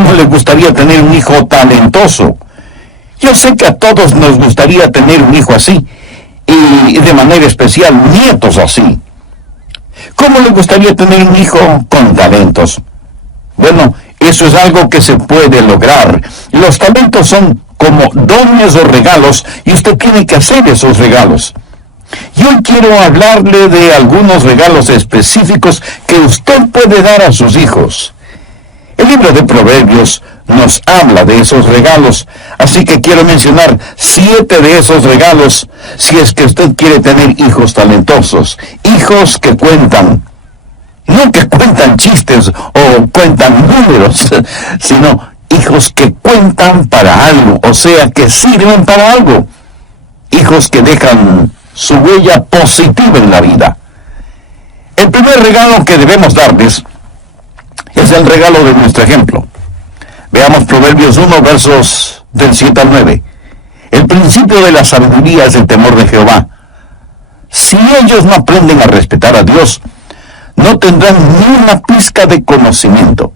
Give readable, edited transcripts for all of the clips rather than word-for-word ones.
¿Cómo le gustaría tener un hijo talentoso? Yo sé que a todos nos gustaría tener un hijo así, y de manera especial nietos así. ¿Cómo le gustaría tener un hijo con talentos? Bueno, eso es algo que se puede lograr. Los talentos son como dones o regalos, y usted tiene que hacer esos regalos. Y hoy quiero hablarle de algunos regalos específicos que usted puede dar a sus hijos. El libro de Proverbios nos habla de esos regalos, así que quiero mencionar 7 de esos regalos si es que usted quiere tener hijos talentosos, hijos que cuentan, no que cuentan chistes o cuentan números, sino hijos que cuentan para algo, o sea, que sirven para algo, hijos que dejan su huella positiva en la vida. El primer regalo que debemos darles es el regalo de nuestro ejemplo. Veamos Proverbios 1, versos del 7 al 9. El principio de la sabiduría es el temor de Jehová. Si ellos no aprenden a respetar a Dios, no tendrán ni una pizca de conocimiento.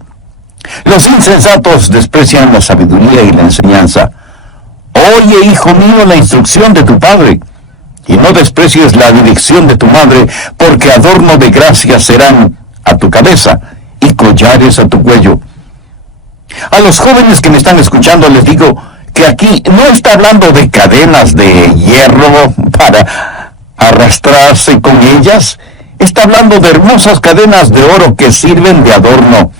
Los insensatos desprecian la sabiduría y la enseñanza. Oye, hijo mío, la instrucción de tu padre, y no desprecies la dirección de tu madre, porque adorno de gracia serán a tu cabeza y collares a tu cuello. A los jóvenes que me están escuchando les digo que aquí no está hablando de cadenas de hierro para arrastrarse con ellas. Está hablando de hermosas cadenas de oro que sirven de adorno.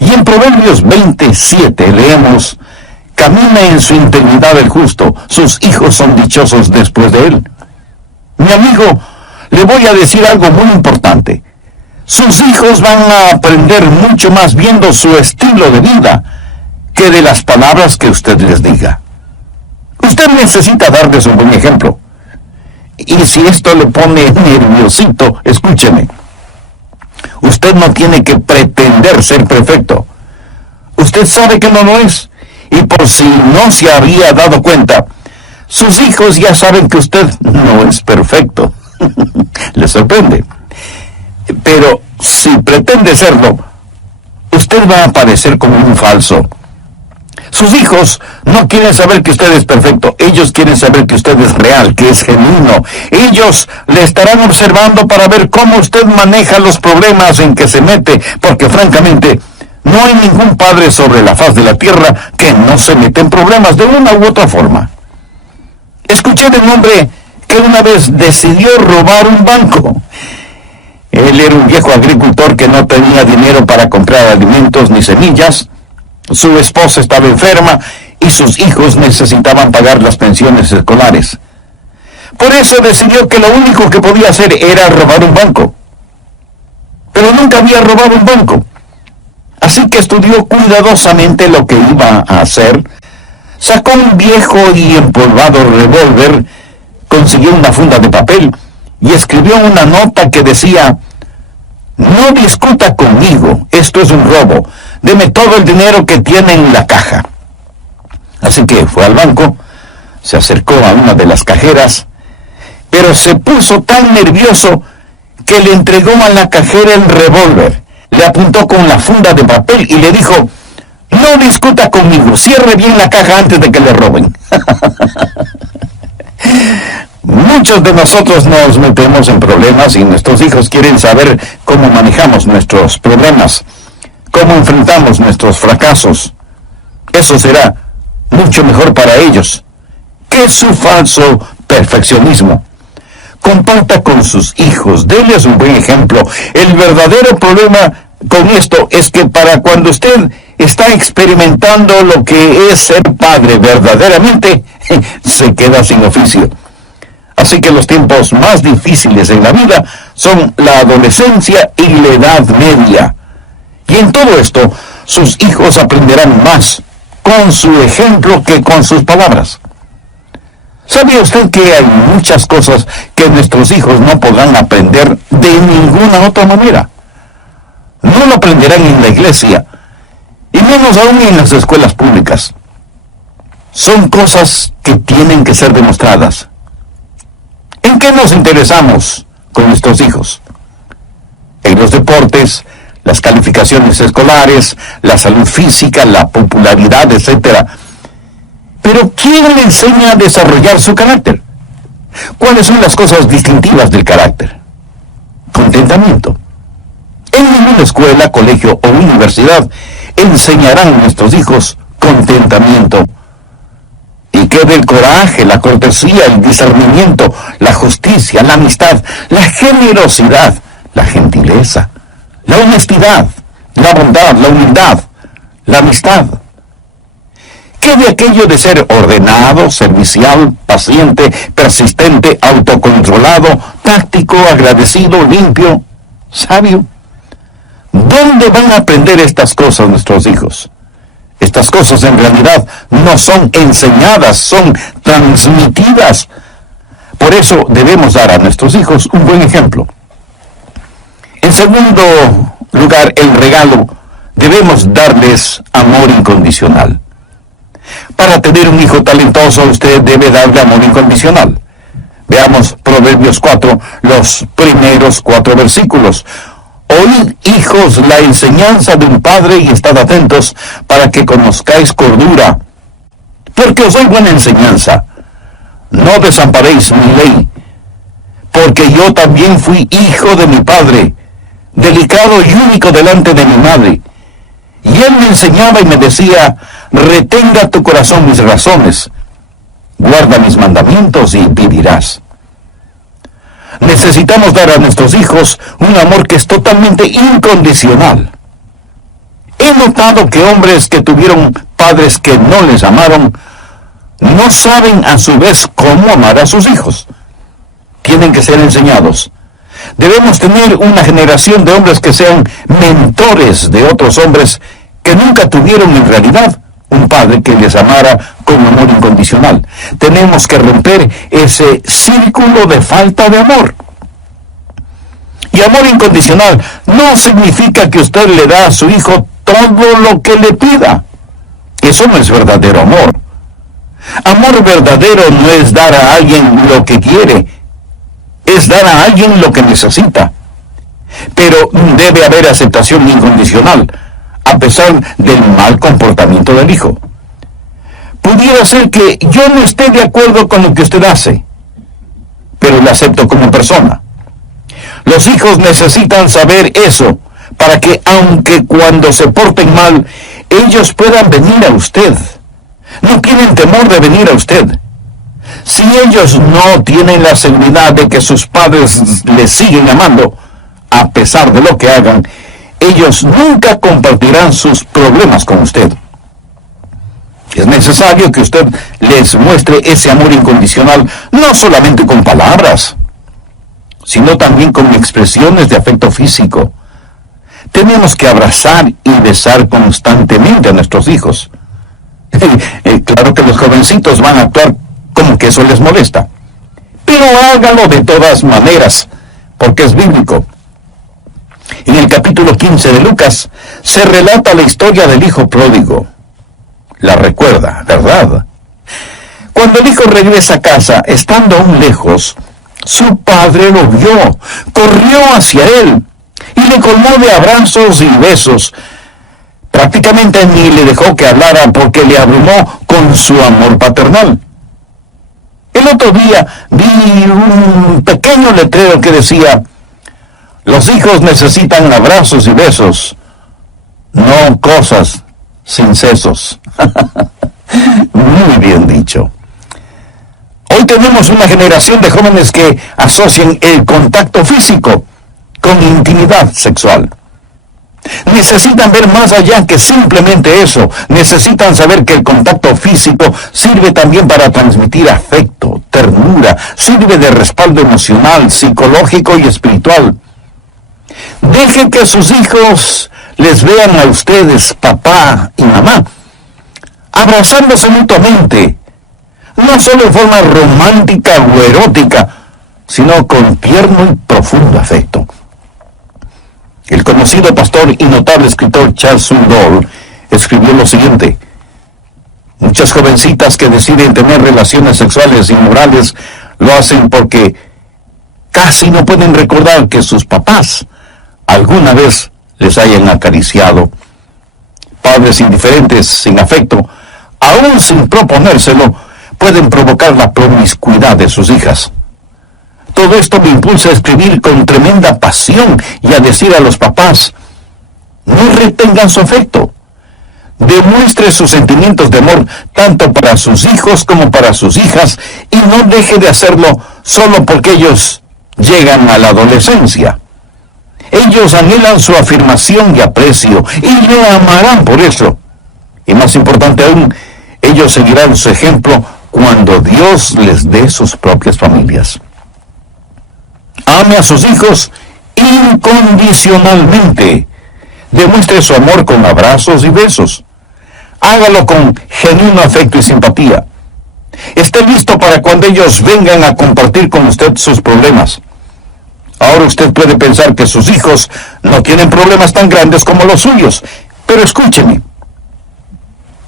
Y en Proverbios 27 leemos: camina en su integridad el justo, sus hijos son dichosos después de él. Mi amigo, le voy a decir algo muy importante. Sus hijos van a aprender mucho más viendo su estilo de vida que de las palabras que usted les diga. Usted necesita darles un buen ejemplo. Y si esto le pone nerviosito, escúcheme. Usted no tiene que pretender ser perfecto. Usted sabe que no lo es. Y por si no se había dado cuenta, sus hijos ya saben que usted no es perfecto. ¿Le sorprende? Pero si pretende serlo, usted va a parecer como un falso. Sus hijos no quieren saber que usted es perfecto. Ellos quieren saber que usted es real, que es genuino. Ellos le estarán observando para ver cómo usted maneja los problemas en que se mete, porque francamente no hay ningún padre sobre la faz de la tierra que no se mete en problemas de una u otra forma. Escuché de un hombre que una vez decidió robar un banco. Él era un viejo agricultor que no tenía dinero para comprar alimentos ni semillas. Su esposa estaba enferma y sus hijos necesitaban pagar las pensiones escolares. Por eso decidió que lo único que podía hacer era robar un banco. Pero nunca había robado un banco. Así que estudió cuidadosamente lo que iba a hacer. Sacó un viejo y empolvado revólver, consiguió una funda de papel y escribió una nota que decía: no discuta conmigo, esto es un robo, deme todo el dinero que tiene en la caja. Así que fue al banco, se acercó a una de las cajeras, pero se puso tan nervioso que le entregó a la cajera el revólver, le apuntó con la funda de papel y le dijo: no discuta conmigo, cierre bien la caja antes de que le roben. Muchos de nosotros nos metemos en problemas y nuestros hijos quieren saber cómo manejamos nuestros problemas, cómo enfrentamos nuestros fracasos. Eso será mucho mejor para ellos que su falso perfeccionismo. Comparta con sus hijos, denles un buen ejemplo. El verdadero problema con esto es que para cuando usted está experimentando lo que es ser padre verdaderamente, se queda sin oficio. Así que los tiempos más difíciles en la vida son la adolescencia y la edad media. Y en todo esto, sus hijos aprenderán más con su ejemplo que con sus palabras. ¿Sabía usted que hay muchas cosas que nuestros hijos no podrán aprender de ninguna otra manera? No lo aprenderán en la iglesia, y menos aún en las escuelas públicas. Son cosas que tienen que ser demostradas. ¿En qué nos interesamos con nuestros hijos? En los deportes, las calificaciones escolares, la salud física, la popularidad, etc. Pero ¿quién le enseña a desarrollar su carácter? ¿Cuáles son las cosas distintivas del carácter? Contentamiento. En ninguna escuela, colegio o universidad enseñarán a nuestros hijos contentamiento. Y que del coraje, la cortesía, el discernimiento, la justicia, la amistad, la generosidad, la gentileza, la honestidad, la bondad, la humildad, la amistad. ¿Qué de aquello de ser ordenado, servicial, paciente, persistente, autocontrolado, táctico, agradecido, limpio, sabio? ¿Dónde van a aprender estas cosas nuestros hijos? Estas cosas en realidad no son enseñadas, son transmitidas. Por eso debemos dar a nuestros hijos un buen ejemplo. En segundo lugar, el regalo, debemos darles amor incondicional. Para tener un hijo talentoso, usted debe darle amor incondicional. Veamos Proverbios 4, los primeros 4 versículos. Oíd, hijos, la enseñanza de un padre y estad atentos para que conozcáis cordura. Porque os doy buena enseñanza. No desamparéis mi ley. Porque yo también fui hijo de mi padre, delicado y único delante de mi madre. Y él me enseñaba y me decía, retenga tu corazón mis razones, guarda mis mandamientos y vivirás. Necesitamos dar a nuestros hijos un amor que es totalmente incondicional. He notado que hombres que tuvieron padres que no les amaron, no saben a su vez cómo amar a sus hijos. Tienen que ser enseñados. Debemos tener una generación de hombres que sean mentores de otros hombres que nunca tuvieron en realidad un padre que les amara con amor incondicional. Tenemos que romper ese círculo de falta de amor. Y amor incondicional no significa que usted le da a su hijo todo lo que le pida. Eso no es verdadero amor. Amor verdadero no es dar a alguien lo que quiere, es dar a alguien lo que necesita. Pero debe haber aceptación incondicional, a pesar del mal comportamiento del hijo. Pudiera ser que yo no esté de acuerdo con lo que usted hace, pero le acepto como persona. Los hijos necesitan saber eso, para que aunque cuando se porten mal, ellos puedan venir a usted. No tienen temor de venir a usted. Si ellos no tienen la seguridad de que sus padres les siguen amando, a pesar de lo que hagan, ellos nunca compartirán sus problemas con usted. Es necesario que usted les muestre ese amor incondicional, no solamente con palabras, sino también con expresiones de afecto físico. Tenemos que abrazar y besar constantemente a nuestros hijos. Claro que los jovencitos van a actuar como que eso les molesta, pero hágalo de todas maneras, porque es bíblico. En el capítulo 15 de Lucas se relata la historia del hijo pródigo. La recuerda, ¿verdad? Cuando el hijo regresa a casa, estando aún lejos, su padre lo vio, corrió hacia él y le colmó de abrazos y besos. Prácticamente ni le dejó que hablara porque le abrumó con su amor paternal. El otro día vi un pequeño letrero que decía: los hijos necesitan abrazos y besos, no cosas sin sesos. Muy bien dicho. Hoy tenemos una generación de jóvenes que asocian el contacto físico con intimidad sexual. Necesitan ver más allá que simplemente eso. Necesitan saber que el contacto físico sirve también para transmitir afecto, ternura, sirve de respaldo emocional, psicológico y espiritual. Dejen que sus hijos les vean a ustedes, papá y mamá, abrazándose mutuamente, no solo en forma romántica o erótica, sino con tierno y profundo afecto. El conocido pastor y notable escritor Charles Swindoll escribió lo siguiente: muchas jovencitas que deciden tener relaciones sexuales inmorales lo hacen porque casi no pueden recordar que sus papás alguna vez les hayan acariciado. Padres indiferentes, sin afecto, aún sin proponérselo, pueden provocar la promiscuidad de sus hijas. Todo esto me impulsa a escribir con tremenda pasión y a decir a los papás: no retengan su afecto. Demuestre sus sentimientos de amor tanto para sus hijos como para sus hijas, y no deje de hacerlo solo porque ellos llegan a la adolescencia. Ellos anhelan su afirmación y aprecio, y le amarán por eso. Y más importante aún, ellos seguirán su ejemplo cuando Dios les dé sus propias familias. Ame a sus hijos incondicionalmente. Demuestre su amor con abrazos y besos. Hágalo con genuino afecto y simpatía. Esté listo para cuando ellos vengan a compartir con usted sus problemas. Ahora usted puede pensar que sus hijos no tienen problemas tan grandes como los suyos, pero escúcheme.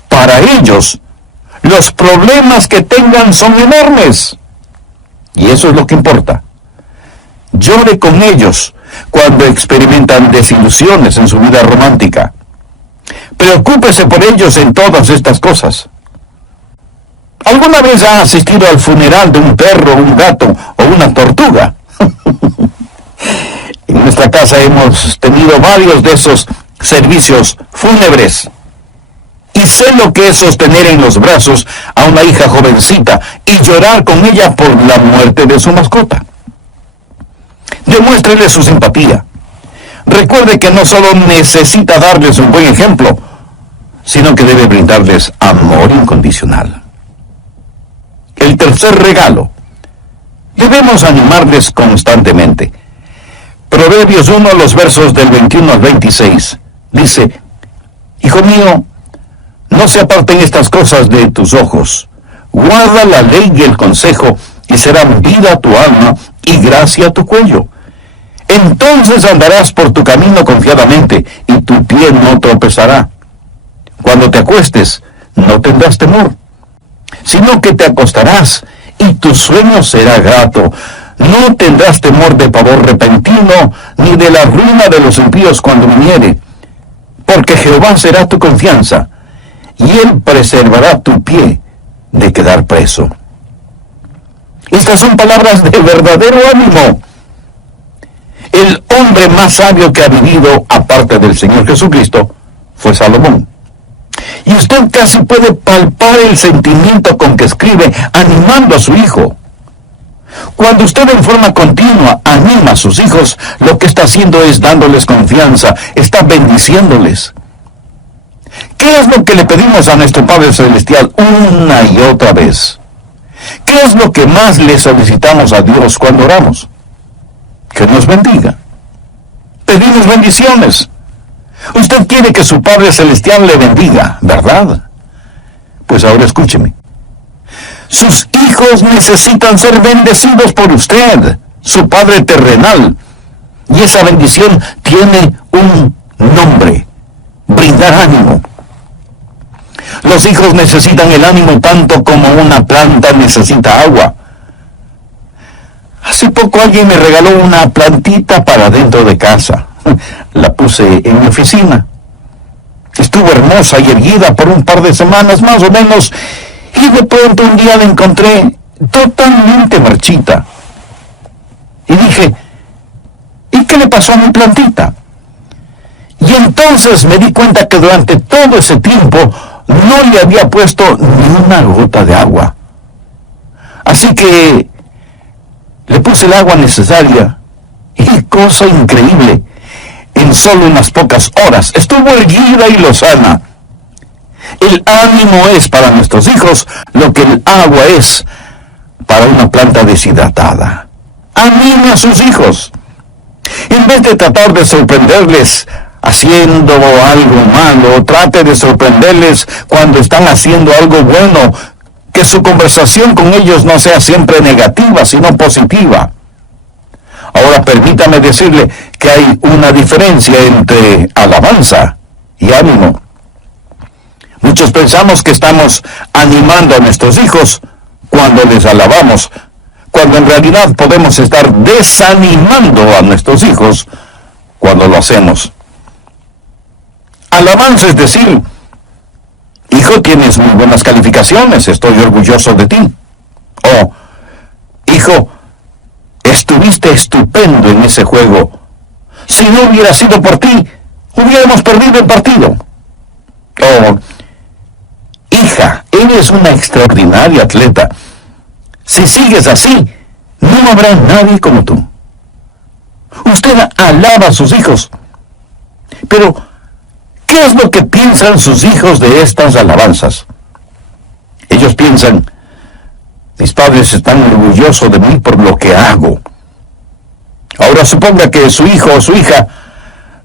Para ellos, los problemas que tengan son enormes. Y eso es lo que importa. Llore con ellos cuando experimentan desilusiones en su vida romántica. Preocúpese por ellos en todas estas cosas. ¿Alguna vez ha asistido al funeral de un perro, un gato o una tortuga? En nuestra casa hemos tenido varios de esos servicios fúnebres. Y sé lo que es sostener en los brazos a una hija jovencita y llorar con ella por la muerte de su mascota. Demuéstrele su simpatía. Recuerde que no solo necesita darles un buen ejemplo, sino que debe brindarles amor incondicional. El tercer regalo: debemos animarles constantemente. Proverbios 1, los versos del 21 al 26, dice: Hijo mío, no se aparten estas cosas de tus ojos. Guarda la ley y el consejo, y serán vida a tu alma y gracia a tu cuello. Entonces andarás por tu camino confiadamente, y tu pie no tropezará. Cuando te acuestes, no tendrás temor, sino que te acostarás, y tu sueño será grato. No tendrás temor de pavor repentino, ni de la ruina de los impíos cuando viniere, porque Jehová será tu confianza, y Él preservará tu pie de quedar preso. Estas son palabras de verdadero ánimo. El hombre más sabio que ha vivido, aparte del Señor Jesucristo, fue Salomón. Y usted casi puede palpar el sentimiento con que escribe, animando a su hijo. Cuando usted en forma continua anima a sus hijos, lo que está haciendo es dándoles confianza, está bendiciéndoles. ¿Qué es lo que le pedimos a nuestro Padre Celestial una y otra vez? ¿Qué es lo que más le solicitamos a Dios cuando oramos? Que nos bendiga. Pedimos bendiciones. Usted quiere que su Padre Celestial le bendiga, ¿verdad? Pues ahora escúcheme. Sus hijos necesitan ser bendecidos por usted, su Padre terrenal. Y esa bendición tiene un nombre: brindar ánimo. Los hijos necesitan el ánimo tanto como una planta necesita agua. Hace poco alguien me regaló una plantita para dentro de casa. La puse en mi oficina. Estuvo hermosa y erguida por un par de semanas más o menos, y de pronto un día la encontré totalmente marchita. Y dije: ¿y qué le pasó a mi plantita? Y entonces me di cuenta que durante todo ese tiempo no le había puesto ni una gota de agua. Así que le puse el agua necesaria, y cosa increíble, en solo unas pocas horas estuvo erguida y lozana. El ánimo es para nuestros hijos lo que el agua es para una planta deshidratada. Anime a sus hijos. En vez de tratar de sorprenderles haciendo algo malo, trate de sorprenderles cuando están haciendo algo bueno. Que su conversación con ellos no sea siempre negativa, sino positiva. Ahora permítame decirle que hay una diferencia entre alabanza y ánimo. Muchos pensamos que estamos animando a nuestros hijos cuando les alabamos, cuando en realidad podemos estar desanimando a nuestros hijos cuando lo hacemos. Alabanza es decir, hijo, tienes muy buenas calificaciones, estoy orgulloso de ti. O, hijo, estuviste estupendo en ese juego. Si no hubiera sido por ti, hubiéramos perdido el partido. O, hija, eres una extraordinaria atleta. Si sigues así, no habrá nadie como tú. Usted alaba a sus hijos. Pero, ¿qué es lo que piensan sus hijos de estas alabanzas? Ellos piensan, mis padres están orgullosos de mí por lo que hago. Ahora suponga que su hijo o su hija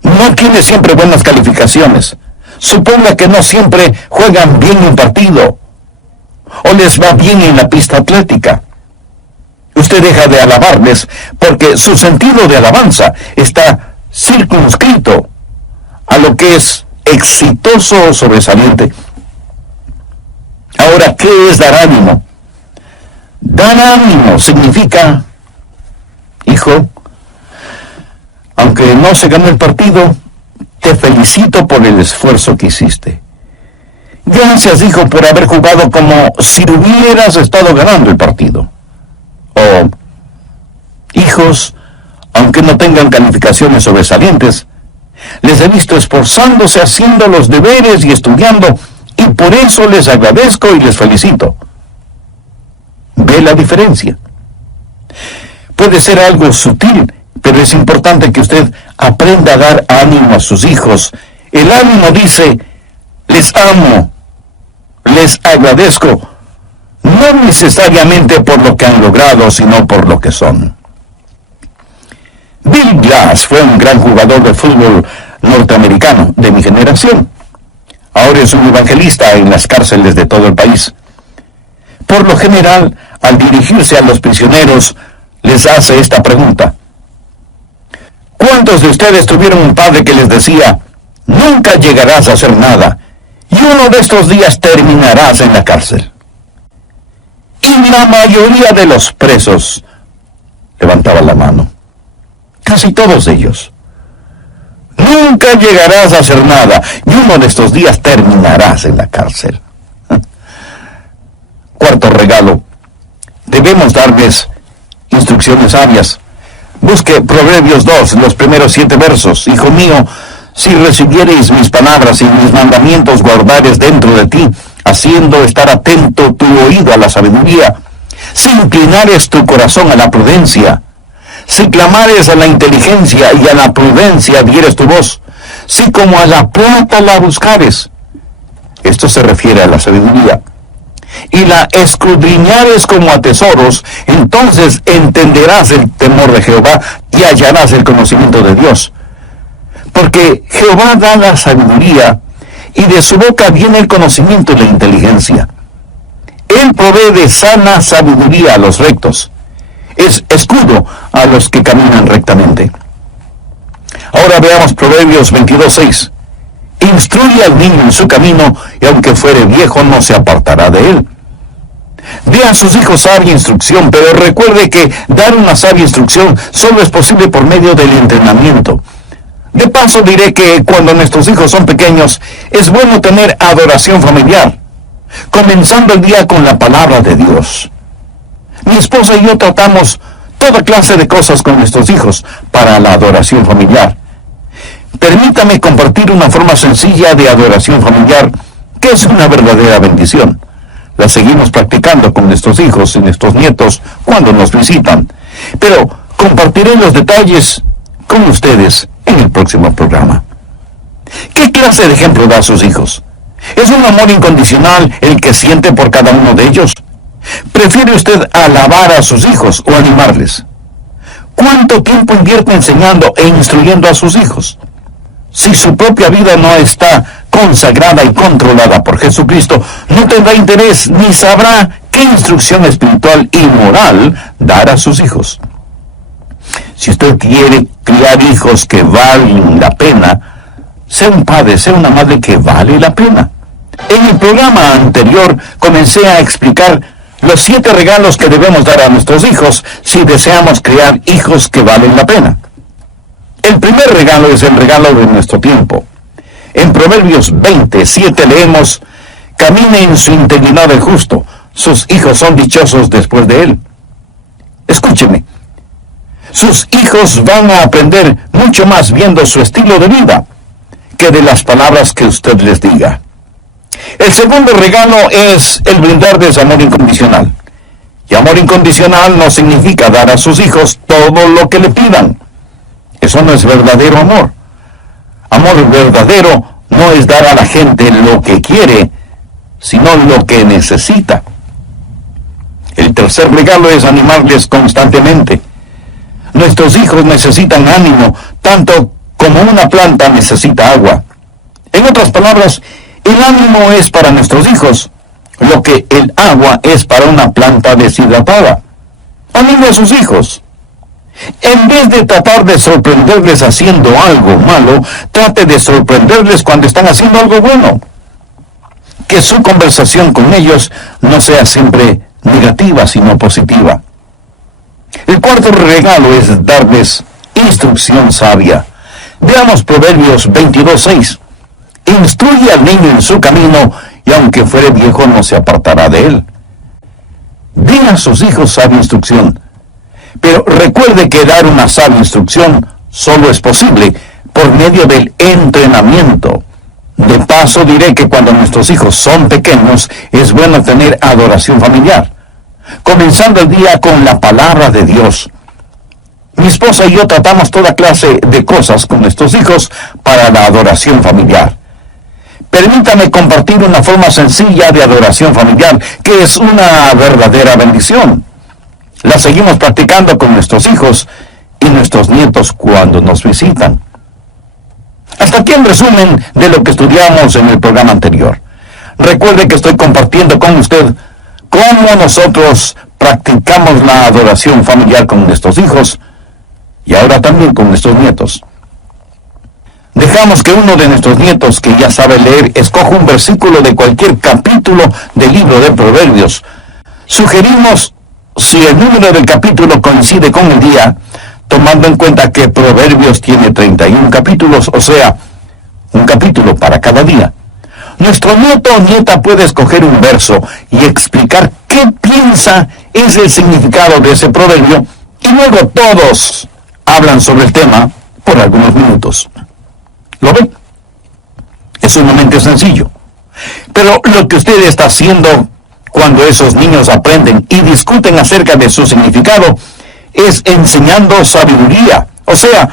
no tiene siempre buenas calificaciones. Suponga que no siempre juegan bien un partido o les va bien en la pista atlética. Usted deja de alabarles porque su sentido de alabanza está circunscrito a lo que es exitoso o sobresaliente. Ahora, ¿qué es dar ánimo? Dar ánimo significa, hijo, aunque no se ganó el partido, te felicito por el esfuerzo que hiciste. Gracias, hijo, por haber jugado como si hubieras estado ganando el partido. O, hijos, aunque no tengan calificaciones sobresalientes, les he visto esforzándose haciendo los deberes y estudiando, y por eso les agradezco y les felicito. ¿Ve la diferencia? Puede ser algo sutil, pero es importante que usted aprenda a dar ánimo a sus hijos. El ánimo dice, les amo, les agradezco, no necesariamente por lo que han logrado, sino por lo que son. Bill Glass fue un gran jugador de fútbol norteamericano de mi generación. Ahora es un evangelista en las cárceles de todo el país. Por lo general, al dirigirse a los prisioneros, les hace esta pregunta. ¿Cuántos de ustedes tuvieron un padre que les decía, nunca llegarás a hacer nada, y uno de estos días terminarás en la cárcel? Y la mayoría de los presos levantaban la mano. Casi todos ellos. Nunca llegarás a hacer nada, y uno de estos días terminarás en la cárcel. Cuarto regalo. Debemos darles instrucciones sabias. Busque Proverbios 2, los primeros 7 versos. Hijo mío, si recibiereis mis palabras y mis mandamientos guardares dentro de ti, haciendo estar atento tu oído a la sabiduría, si inclinares tu corazón a la prudencia, si clamares a la inteligencia y a la prudencia dieres tu voz, si como a la plata la buscares, esto se refiere a la sabiduría, y la escudriñares como a tesoros, entonces entenderás el temor de Jehová y hallarás el conocimiento de Dios. Porque Jehová da la sabiduría, y de su boca viene el conocimiento y la inteligencia. Él provee de sana sabiduría a los rectos. Es escudo a los que caminan rectamente. Ahora veamos Proverbios 22:6. Instruye al niño en su camino, y aunque fuere viejo no se apartará de él. Dé a sus hijos sabia instrucción, pero recuerde que dar una sabia instrucción solo es posible por medio del entrenamiento. De paso diré que cuando nuestros hijos son pequeños, es bueno tener adoración familiar, comenzando el día con la palabra de Dios. Mi esposa y yo tratamos toda clase de cosas con nuestros hijos para la adoración familiar. Permítame compartir una forma sencilla de adoración familiar, que es una verdadera bendición. La seguimos practicando con nuestros hijos y nuestros nietos cuando nos visitan, pero compartiré los detalles con ustedes en el próximo programa. ¿Qué clase de ejemplo da a sus hijos? ¿Es un amor incondicional el que siente por cada uno de ellos? ¿Prefiere usted alabar a sus hijos o animarles? ¿Cuánto tiempo invierte enseñando e instruyendo a sus hijos? Si su propia vida no está consagrada y controlada por Jesucristo, no tendrá interés ni sabrá qué instrucción espiritual y moral dar a sus hijos. Si usted quiere criar hijos que valen la pena, sea un padre, sea una madre que vale la pena. En el programa anterior comencé a explicar los 7 regalos que debemos dar a nuestros hijos si deseamos criar hijos que valen la pena. El primer regalo es el regalo de nuestro tiempo. En Proverbios 27 leemos: camine en su integridad el justo, sus hijos son dichosos después de él. Escúcheme, sus hijos van a aprender mucho más viendo su estilo de vida que de las palabras que usted les diga. El segundo regalo es el brindarles amor incondicional. Y amor incondicional no significa dar a sus hijos todo lo que le pidan. Eso no es verdadero amor. Amor verdadero no es dar a la gente lo que quiere, sino lo que necesita. El tercer regalo es animarles constantemente. Nuestros hijos necesitan ánimo, tanto como una planta necesita agua. En otras palabras, el ánimo es para nuestros hijos lo que el agua es para una planta deshidratada. Anime a sus hijos. En vez de tratar de sorprenderles haciendo algo malo, trate de sorprenderles cuando están haciendo algo bueno. Que su conversación con ellos no sea siempre negativa, sino positiva. El cuarto regalo es darles instrucción sabia. Veamos Proverbios 22:6. Instruye al niño en su camino, y aunque fuere viejo no se apartará de él. Den a sus hijos sabia instrucción. Pero recuerde que dar una sabia instrucción solo es posible por medio del entrenamiento. De paso diré que cuando nuestros hijos son pequeños es bueno tener adoración familiar, comenzando el día con la palabra de Dios. Mi esposa y yo tratamos toda clase de cosas con nuestros hijos para la adoración familiar. Permítame compartir una forma sencilla de adoración familiar, que es una verdadera bendición. La seguimos practicando con nuestros hijos y nuestros nietos cuando nos visitan. Hasta aquí el resumen de lo que estudiamos en el programa anterior. Recuerde que estoy compartiendo con usted cómo nosotros practicamos la adoración familiar con nuestros hijos y ahora también con nuestros nietos. Dejamos que uno de nuestros nietos, que ya sabe leer, escoja un versículo de cualquier capítulo del libro de Proverbios. Sugerimos, si el número del capítulo coincide con el día, tomando en cuenta que Proverbios tiene 31 capítulos, o sea, un capítulo para cada día. Nuestro nieto o nieta puede escoger un verso y explicar qué piensa es el significado de ese proverbio, y luego todos hablan sobre el tema por algunos minutos. ¿Lo ve? Es sumamente sencillo. Pero lo que usted está haciendo cuando esos niños aprenden y discuten acerca de su significado es enseñando sabiduría, o sea,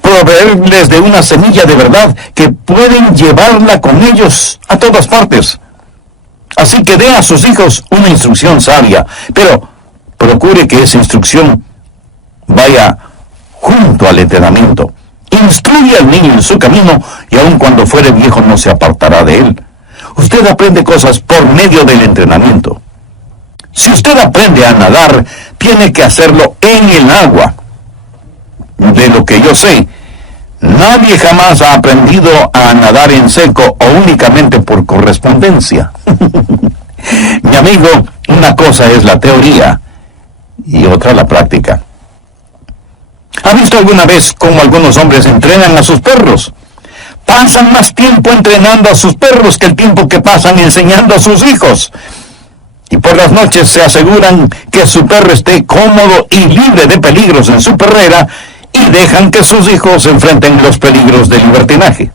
proveerles de una semilla de verdad que pueden llevarla con ellos a todas partes. Así que dé a sus hijos una instrucción sabia, pero procure que esa instrucción vaya junto al entrenamiento. Instruye al niño en su camino, y aun cuando fuere viejo no se apartará de él. Usted aprende cosas por medio del entrenamiento. Si usted aprende a nadar, tiene que hacerlo en el agua. De lo que yo sé, nadie jamás ha aprendido a nadar en seco o únicamente por correspondencia. Mi amigo, una cosa es la teoría y otra la práctica. ¿Ha visto alguna vez cómo algunos hombres entrenan a sus perros? Pasan más tiempo entrenando a sus perros que el tiempo que pasan enseñando a sus hijos. Y por las noches se aseguran que su perro esté cómodo y libre de peligros en su perrera, y dejan que sus hijos enfrenten los peligros del libertinaje.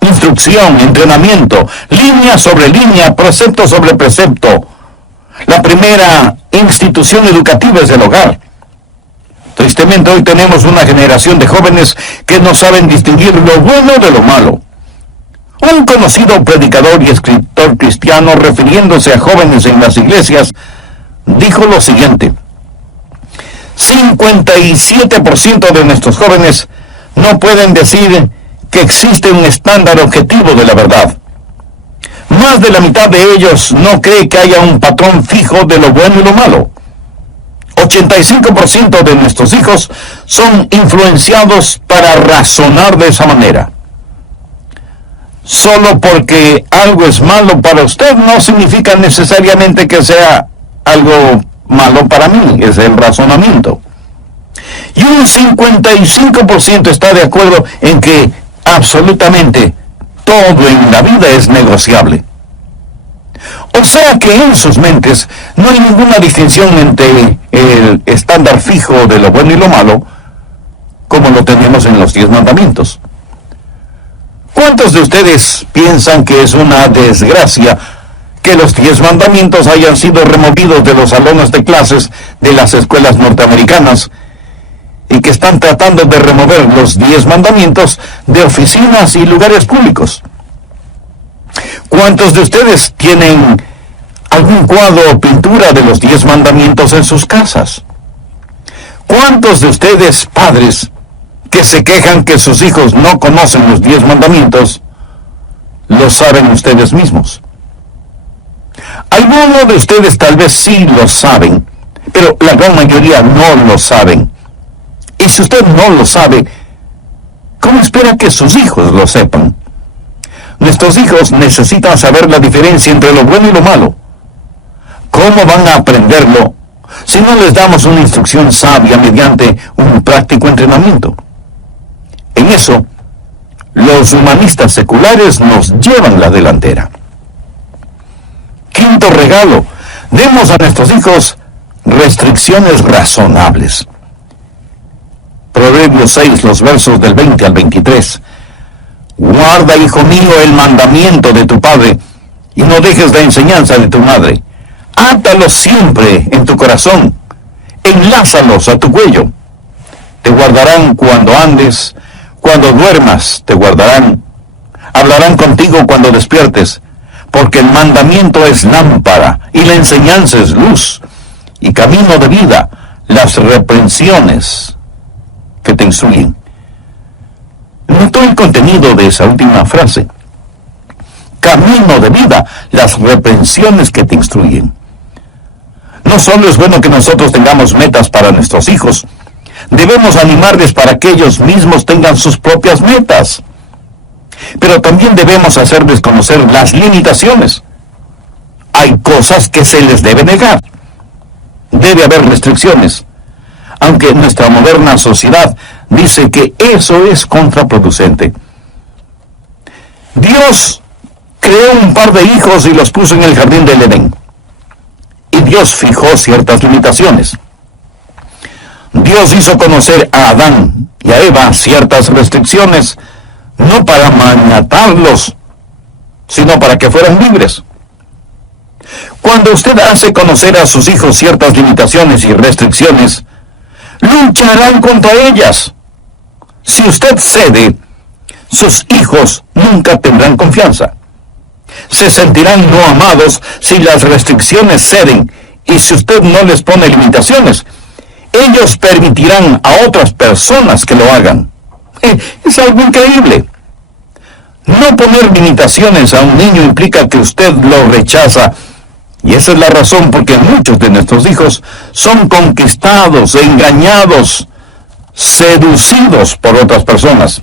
Instrucción, entrenamiento, línea sobre línea, precepto sobre precepto. La primera institución educativa es el hogar. Tristemente hoy tenemos una generación de jóvenes que no saben distinguir lo bueno de lo malo. Un conocido predicador y escritor cristiano, refiriéndose a jóvenes en las iglesias, dijo lo siguiente: 57% de nuestros jóvenes no pueden decir que existe un estándar objetivo de la verdad. Más de la mitad de ellos no cree que haya un patrón fijo de lo bueno y lo malo. 85% de nuestros hijos son influenciados para razonar de esa manera. Solo porque algo es malo para usted no significa necesariamente que sea algo malo para mí, es el razonamiento. Y un 55% está de acuerdo en que absolutamente todo en la vida es negociable. O sea que en sus mentes no hay ninguna distinción entre el estándar fijo de lo bueno y lo malo, como lo tenemos en los 10 mandamientos. ¿Cuántos de ustedes piensan que es una desgracia que los 10 mandamientos hayan sido removidos de los salones de clases de las escuelas norteamericanas y que están tratando de remover los 10 mandamientos de oficinas y lugares públicos? ¿Cuántos de ustedes tienen algún cuadro o pintura de los 10 mandamientos en sus casas? ¿Cuántos de ustedes, padres, que se quejan que sus hijos no conocen los 10 mandamientos, lo saben ustedes mismos? Algunos de ustedes tal vez sí lo saben, pero la gran mayoría no lo saben. Y si usted no lo sabe, ¿cómo espera que sus hijos lo sepan? Nuestros hijos necesitan saber la diferencia entre lo bueno y lo malo. ¿Cómo van a aprenderlo si no les damos una instrucción sabia mediante un práctico entrenamiento? En eso, los humanistas seculares nos llevan la delantera. Quinto regalo: demos a nuestros hijos restricciones razonables. Proverbios 6, los versos del 20 al 23. Guarda, hijo mío, el mandamiento de tu padre, y no dejes la enseñanza de tu madre. Átalos siempre en tu corazón, enlázalos a tu cuello. Te guardarán cuando andes, cuando duermas te guardarán. Hablarán contigo cuando despiertes, porque el mandamiento es lámpara, y la enseñanza es luz, y camino de vida, las reprensiones que te instruyen. Notó el contenido de esa última frase. Camino de vida, las reprensiones que te instruyen. No solo es bueno que nosotros tengamos metas para nuestros hijos, debemos animarles para que ellos mismos tengan sus propias metas. Pero también debemos hacerles conocer las limitaciones. Hay cosas que se les debe negar. Debe haber restricciones, aunque nuestra moderna sociedad dice que eso es contraproducente. Dios creó un par de hijos y los puso en el jardín del Edén. Y Dios fijó ciertas limitaciones. Dios hizo conocer a Adán y a Eva ciertas restricciones, no para maniatarlos, sino para que fueran libres. Cuando usted hace conocer a sus hijos ciertas limitaciones y restricciones, lucharán contra ellas. Si usted cede, sus hijos nunca tendrán confianza. Se sentirán no amados si las restricciones ceden, y si usted no les pone limitaciones, ellos permitirán a otras personas que lo hagan. Es algo increíble. No poner limitaciones a un niño implica que usted lo rechaza, y esa es la razón por que muchos de nuestros hijos son conquistados, engañados, seducidos por otras personas.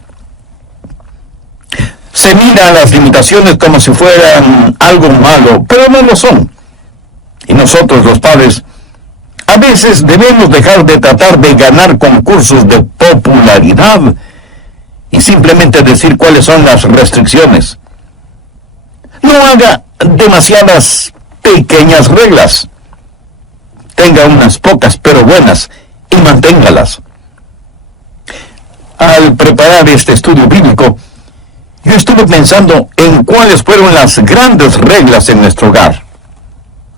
Se mira a las limitaciones como si fueran algo malo, pero no lo son. Y nosotros, los padres, a veces debemos dejar de tratar de ganar concursos de popularidad y simplemente decir cuáles son las restricciones. No haga demasiadas pequeñas reglas. Tenga unas pocas pero buenas y manténgalas. Al preparar este estudio bíblico, yo estuve pensando en cuáles fueron las grandes reglas en nuestro hogar.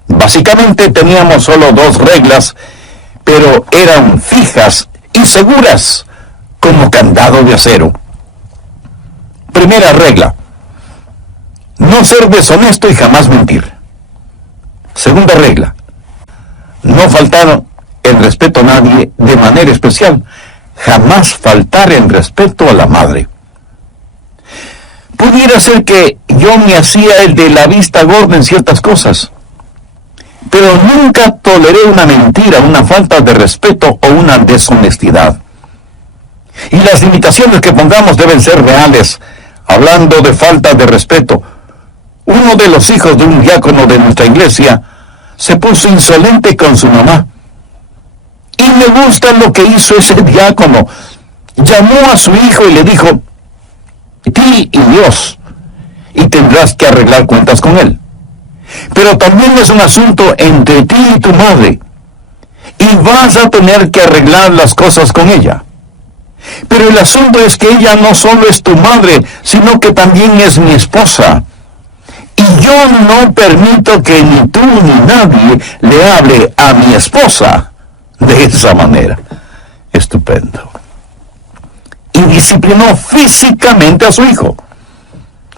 Básicamente teníamos solo 2 reglas, pero eran fijas y seguras como candado de acero. Primera regla: no ser deshonesto y jamás mentir. Segunda regla: no faltar el respeto a nadie, de manera especial, jamás faltar el respeto a la madre. Pudiera ser que yo me hacía el de la vista gorda en ciertas cosas, pero nunca toleré una mentira, una falta de respeto o una deshonestidad. Y las limitaciones que pongamos deben ser reales. Hablando de falta de respeto, uno de los hijos de un diácono de nuestra iglesia se puso insolente con su mamá. Y me gusta lo que hizo ese diácono. Llamó a su hijo y le dijo: ti y Dios, y tendrás que arreglar cuentas con él. Pero también es un asunto entre ti y tu madre, y vas a tener que arreglar las cosas con ella. Pero el asunto es que ella no solo es tu madre, sino que también es mi esposa. Y yo no permito que ni tú ni nadie le hable a mi esposa de esa manera. Estupendo. Y disciplinó físicamente a su hijo.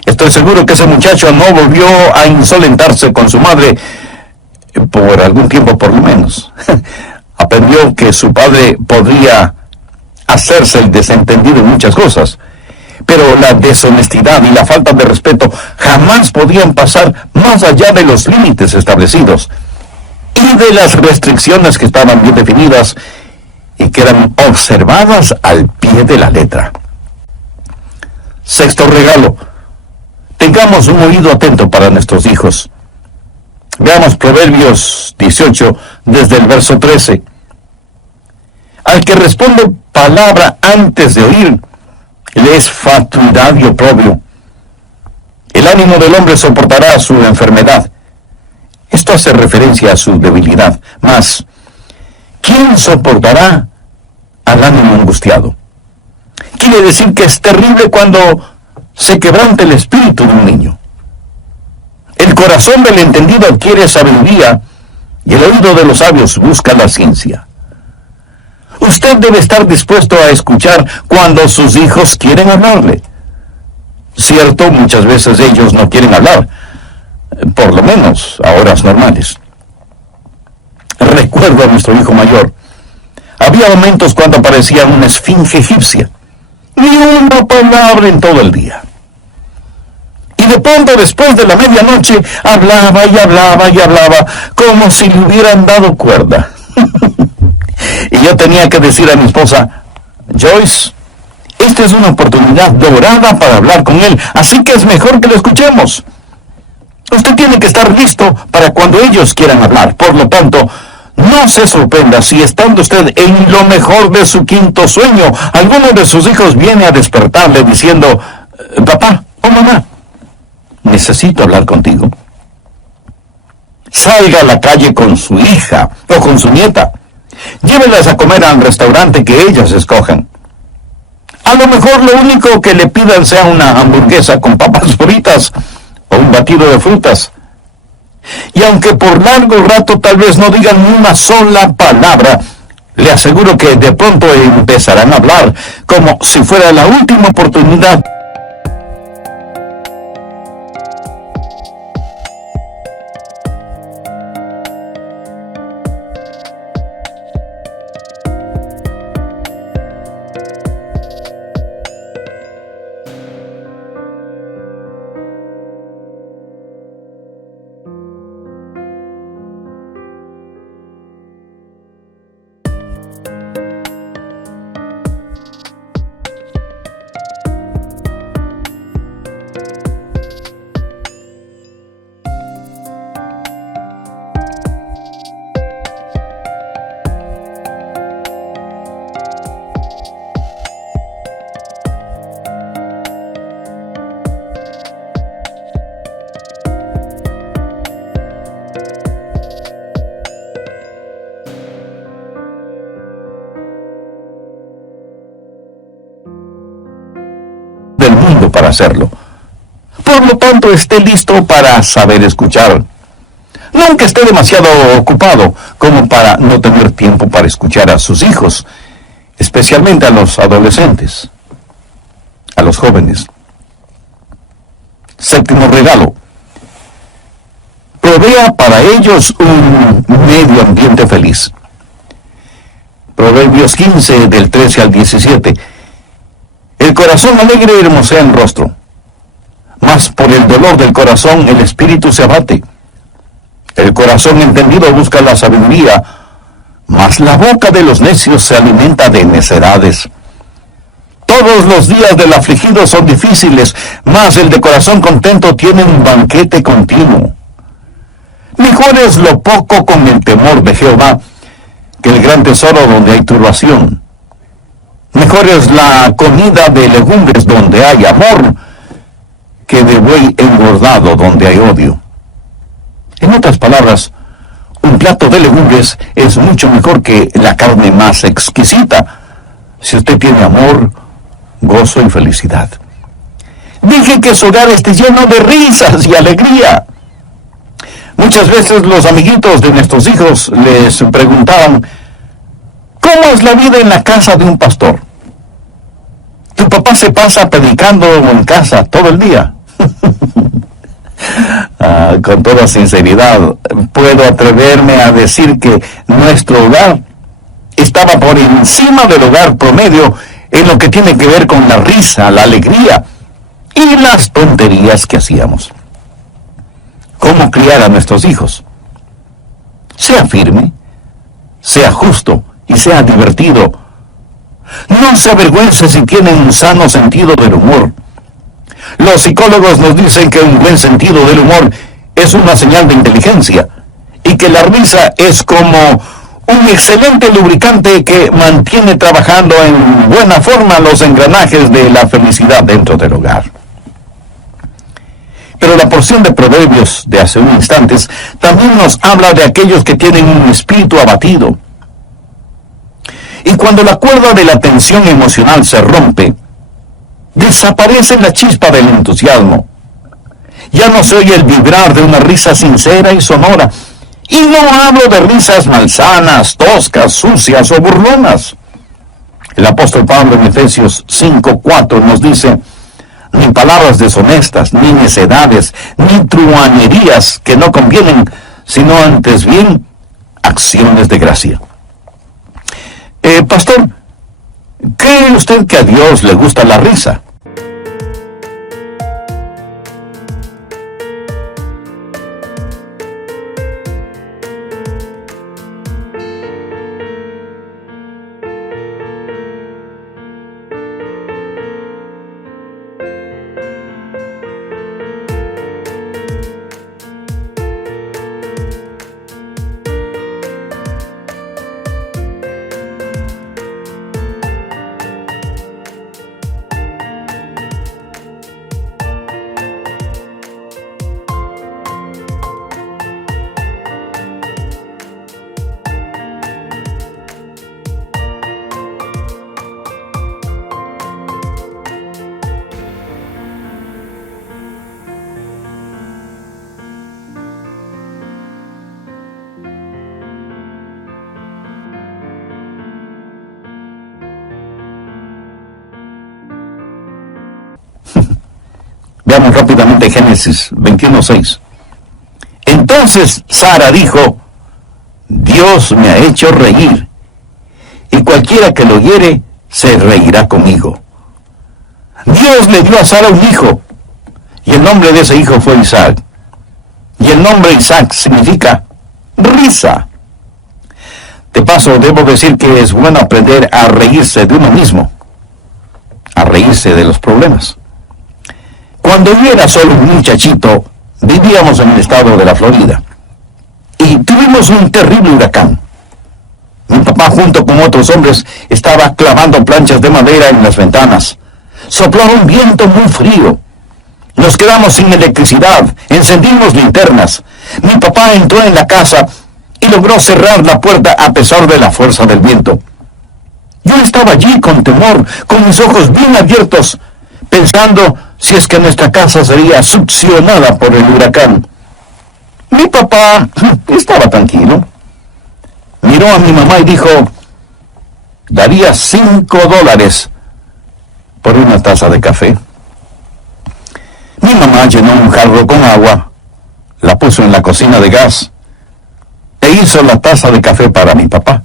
Estoy seguro que ese muchacho no volvió a insolentarse con su madre por algún tiempo por lo menos. Aprendió que su padre podría hacerse el desentendido en muchas cosas, pero la deshonestidad y la falta de respeto jamás podían pasar más allá de los límites establecidos y de las restricciones que estaban bien definidas y que eran observadas al pie de la letra. Sexto regalo: tengamos un oído atento para nuestros hijos. Veamos Proverbios 18, desde el verso 13. Al que responde palabra antes de oír, le es fatuidad y oprobio. El ánimo del hombre soportará su enfermedad. Esto hace referencia a su debilidad. Mas, ¿quién soportará al ánimo angustiado? Quiere decir que es terrible cuando se quebranta el espíritu de un niño. El corazón del entendido adquiere sabiduría y el oído de los sabios busca la ciencia. Usted debe estar dispuesto a escuchar cuando sus hijos quieren hablarle. Cierto, muchas veces ellos no quieren hablar, por lo menos a horas normales. Recuerdo a nuestro hijo mayor. Había momentos cuando parecía una esfinge egipcia. Ni una palabra en todo el día. Y de pronto, después de la medianoche, hablaba y hablaba y hablaba, como si le hubieran dado cuerda. Y yo tenía que decir a mi esposa: Joyce, esta es una oportunidad dorada para hablar con él, así que es mejor que lo escuchemos. Usted tiene que estar listo para cuando ellos quieran hablar. Por lo tanto, no se sorprenda si, estando usted en lo mejor de su quinto sueño, alguno de sus hijos viene a despertarle diciendo: papá o mamá, necesito hablar contigo. Salga a la calle con su hija o con su nieta. Llévelas a comer al restaurante que ellas escojan. A lo mejor lo único que le pidan sea una hamburguesa con papas fritas o un batido de frutas. Y aunque por largo rato tal vez no digan una sola palabra, le aseguro que de pronto empezarán a hablar como si fuera la última oportunidad. Del mundo para hacerlo. Por lo tanto, esté listo para saber escuchar. No aunque esté demasiado ocupado como para no tener tiempo para escuchar a sus hijos, especialmente a los adolescentes, a los jóvenes. Séptimo regalo: provea para ellos un medio ambiente feliz. Proverbios 15, del 13 al 17. El corazón alegre hermosea el rostro, mas por el dolor del corazón el espíritu se abate. El corazón entendido busca la sabiduría, mas la boca de los necios se alimenta de necedades. Todos los días del afligido son difíciles, mas el de corazón contento tiene un banquete continuo. Mejor es lo poco con el temor de Jehová que el gran tesoro donde hay turbación. Mejor es la comida de legumbres donde hay amor que de buey engordado donde hay odio. En otras palabras, un plato de legumbres es mucho mejor que la carne más exquisita, si usted tiene amor, gozo y felicidad. Deje que su hogar esté lleno de risas y alegría. Muchas veces los amiguitos de nuestros hijos les preguntaban, ¿cómo es la vida en la casa de un pastor? ¿Tu papá se pasa predicando en casa todo el día? Con toda sinceridad, puedo atreverme a decir que nuestro hogar estaba por encima del hogar promedio en lo que tiene que ver con la risa, la alegría y las tonterías que hacíamos. ¿Cómo criar a nuestros hijos? Sea firme, sea justo y sea divertido. No se avergüence si tienen un sano sentido del humor. Los psicólogos nos dicen que un buen sentido del humor es una señal de inteligencia y que la risa es como un excelente lubricante que mantiene trabajando en buena forma los engranajes de la felicidad dentro del hogar. Pero la porción de Proverbios de hace unos instantes también nos habla de aquellos que tienen un espíritu abatido. Y cuando la cuerda de la tensión emocional se rompe, desaparece la chispa del entusiasmo. Ya no se oye el vibrar de una risa sincera y sonora. Y no hablo de risas malsanas, toscas, sucias o burlonas. El apóstol Pablo en Efesios 5:4 nos dice, ni palabras deshonestas, ni necedades, ni truhanerías que no convienen, sino antes bien acciones de gracia. Pastor, ¿cree usted que a Dios le gusta la risa? Veamos rápidamente Génesis 21:6. Entonces Sara dijo, Dios me ha hecho reír, y cualquiera que lo oyere se reirá conmigo. Dios le dio a Sara un hijo, y el nombre de ese hijo fue Isaac. Y el nombre Isaac significa risa. De paso, debo decir que es bueno aprender a reírse de uno mismo, a reírse de los problemas. Cuando yo era solo un muchachito, vivíamos en el estado de la Florida. Y tuvimos un terrible huracán. Mi papá, junto con otros hombres, estaba clavando planchas de madera en las ventanas. Soplaba un viento muy frío. Nos quedamos sin electricidad, encendimos linternas. Mi papá entró en la casa y logró cerrar la puerta a pesar de la fuerza del viento. Yo estaba allí con temor, con mis ojos bien abiertos, pensando si es que nuestra casa sería succionada por el huracán. Mi papá estaba tranquilo. Miró a mi mamá y dijo, daría $5 por una taza de café. Mi mamá llenó un jarro con agua, la puso en la cocina de gas e hizo la taza de café para mi papá.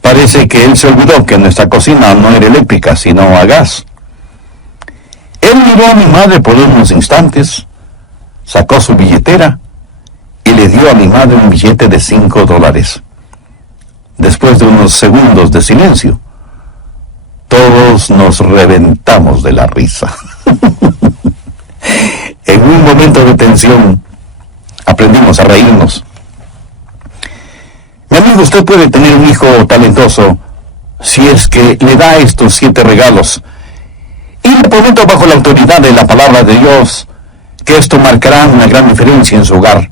Parece que él se olvidó que nuestra cocina no era eléctrica, sino a gas. Él miró a mi madre por unos instantes, sacó su billetera y le dio a mi madre un billete de $5. Después de unos segundos de silencio, todos nos reventamos de la risa. En un momento de tensión, aprendimos a reírnos. Mi amigo, usted puede tener un hijo talentoso si es que le da estos 7 regalos y le prometo bajo la autoridad de la palabra de Dios que esto marcará una gran diferencia en su hogar.